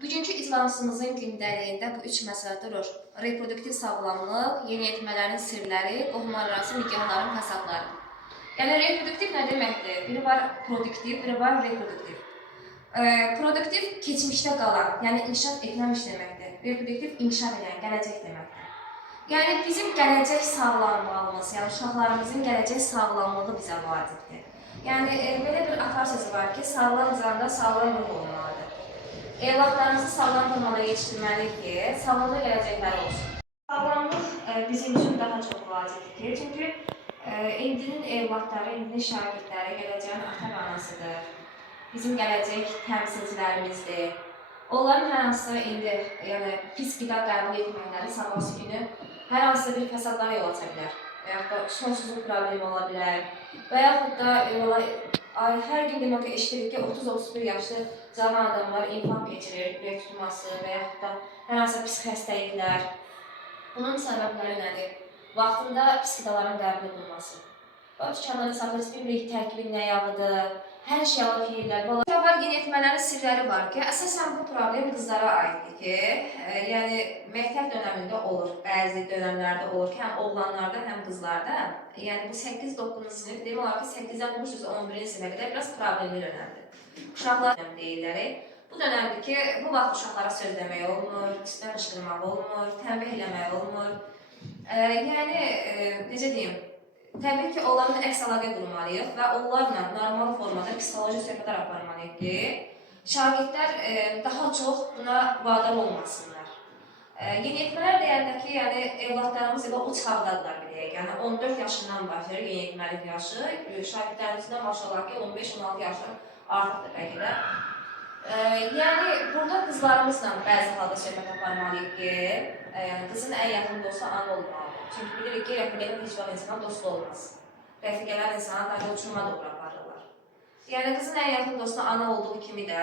Bugünkü iclasımızın gündəliyində bu üç məsələ durur. Reproduktiv sağlamlıq, yeniyetmələrin sirləri, qohumlararası nikahların fəsadları. Yəni reproduktiv nə deməkdir? Biri var produktiv, biri var reproduktiv. Produktiv keçmişdə qalan, yəni inkişaf etməmiş deməkdir. Reproduktiv inkişaf edən, gələcək deməkdir. Yəni bizim gələcək sağlamlığımız, yəni uşaqlarımızın gələcək sağlamlığı bizə vacibdir. Yəni belə bir atar sözü var ki, sağlam canda sağlam ruh olmalıdır. Evlatlarımızı sağlam formada yetişdirməliyik ki, sağlamda gələcəkləri olsun. Sağlamlıq bizim üçün daha çox vacibdir. Çünki indinin evlatları, indinin şagirdləri gələcəyin ata və anasıdır. Bizim gələcək təmsilcilərimizdir. Onların hər hansısa indi pis qida qəbul etməkləri sabahsı günü hər hansısa bir fəsadlara yol aça bilər. Və yaxud da sonsuzluq problemi ola bilər. Və yaxud da hər gün demək ki, eşitirik ki, 30-31 yaşlı cavan adamlar infarkt keçirir, ürək tutması və yaxud da hər hansısa pis xəstəliklər. Bunun səbəbləri nədir? Vaxtında pis qidaların qəbul edilməsi. O dükanlarda satılır, bir tərkibin nə yağıdır, hər şey alıb yeyirlər. Var yeniyetmələrin sirləri var ki, əsasən bu problem qızlara aiddir ki, yəni məktəb dönəmində olur, bəzi dönəmlərdə olur ki, həm oğlanlarda, həm qızlarda. Yəni bu 8-9-cu sinif, demək olar ki, 8-dən 11-ci sinifə qədər biraz problemli dönəmdir. Uşaqlar deyirlər. Bu dönəmdir ki, bu vaxt uşaqlara söz demək olmur, üstünə qışqırmaq olmur, tənbih eləmək olmur. Yəni, necə deyim, təbii ki, onların əks əlaqə qurmalıyıq və onlarla normal formada psixoloji söhbətlər aparmalıyıq ki, şagirdlər daha çox buna vadar olmasınlar. Yeniyetmələr deyəndə ki, yəni evlatlarımız elə o çağdadılar biləyək. Yəni 14 yaşından başlayır yeniyetməlik yaşı, şagirdlərimizdən maşallah ki, 15-16 yaşdan artıqdır bəlkə də. Yəni burada qızlarımızla bəzi halda söhbət aparmalıyıq ki, qızın ən yaxın dostu ana olmalıdır. Çünki bilirik ki, rəfiqələr heç vaxt insana dost olmaz. Rəfiqələr insana daha uçurma doğru aparırlar. Yəni qızın ən yaxın dostu ana olduğu kimi də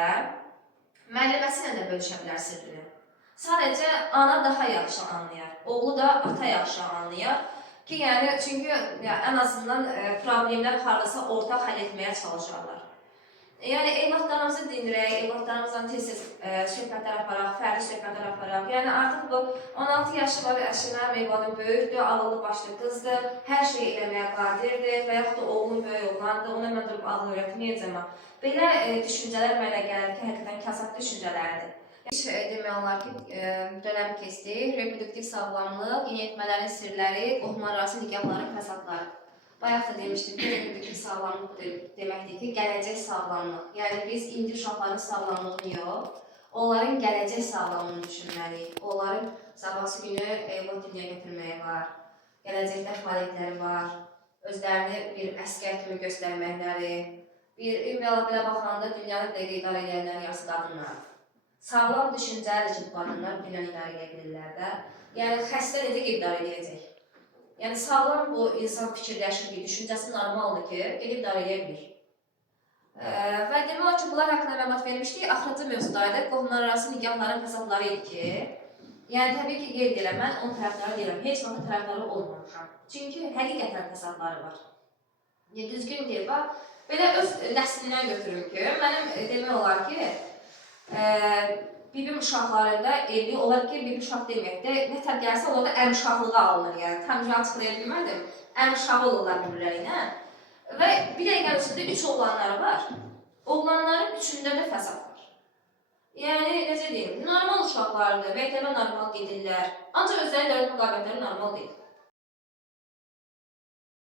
müəlliməsi ilə də bölüşə bilər sirrini. Sadəcə ana daha yaxşı anlayar, oğlu da ata yaxşı anlayar ki, yəni çünki ən azından problemlər hardasa ortaq həll etməyə çalışarlar. Yəni evlatlarımızı dindirək, evlatlarımızla tez-tez söhbətlər aparaq, fərdi söhbətlər aparaq. Yəni artıq bu 16 yaşı var, əşinə meyvanın böyükdür, ağıllı başlı qızdır, hər şeyi eləməyə qadirdir və yaxud da oğlun böyük oğlandır, ona mən durub ağıl öyrətməyəcəm. Belə düşüncələr mənə gəlir ki, həqiqətən kasad düşüncələrdir. Demək olar ki, dönəm keçdi, reproduktiv sağlamlıq, yeniyetmələrin sirləri, qohumlararası nikahların fəsadları. Bayaq da demişdik ki, reproduktiv sağlamlıq deməkdir ki, gələcək sağlamlıq. Yəni biz indi uşaqların sağlamlığını yox, onların gələcək sağlamlığını düşünməliyik. Onların sabahsı günü evlat dünyaya gətirməyi var, gələcəkdə fəaliyyətləri var, özlərini bir əskər kimi göstərməkləri, bir ümumiyyətlə baxanda dünyanı dəqiq idarə edənlər yarısı qadınlardır. Sağlam düşüncəlidir ki, bu qadınlar dünyanı idarə edə bilirlər də. Yəni xəstə necə idarə edəcək? Yəni sağlam bu insan fikirləşir ki, düşüncəsi normaldır ki, gedib idarə edə bilir. Və demək olar ki, bunlar haqqında məlumat vermişdik. Axırıncı mövzudaydı, qohumlararası nikahların fəsadları idi ki, yəni təbii ki, qeyd edirəm, mən onun tərəfdarı deyirəm, heç vaxt tərəfdarı olmamışam. Çünki həqiqətən fəsadları var. Düzgün deyil, bax, belə öz nəslindən götürüm ki, mənim demək olar ki, bibim uşaqlarında evli olar ki, bibim uşaq deməkdə, nətər gəlsə, onlarda əm uşaqlığı alınır, yəni tam açıqlaya bilmədim, əm uşağı olurlar birbirlərinə. Və bir dəqiqənin içində 3 oğlanları var, oğlanların üçündə də fəsad var. Yəni, necə deyim, normal uşaqlardır, məktəbə normal gedirlər, ancaq özləri dövlət müqavimətləri normal deyil.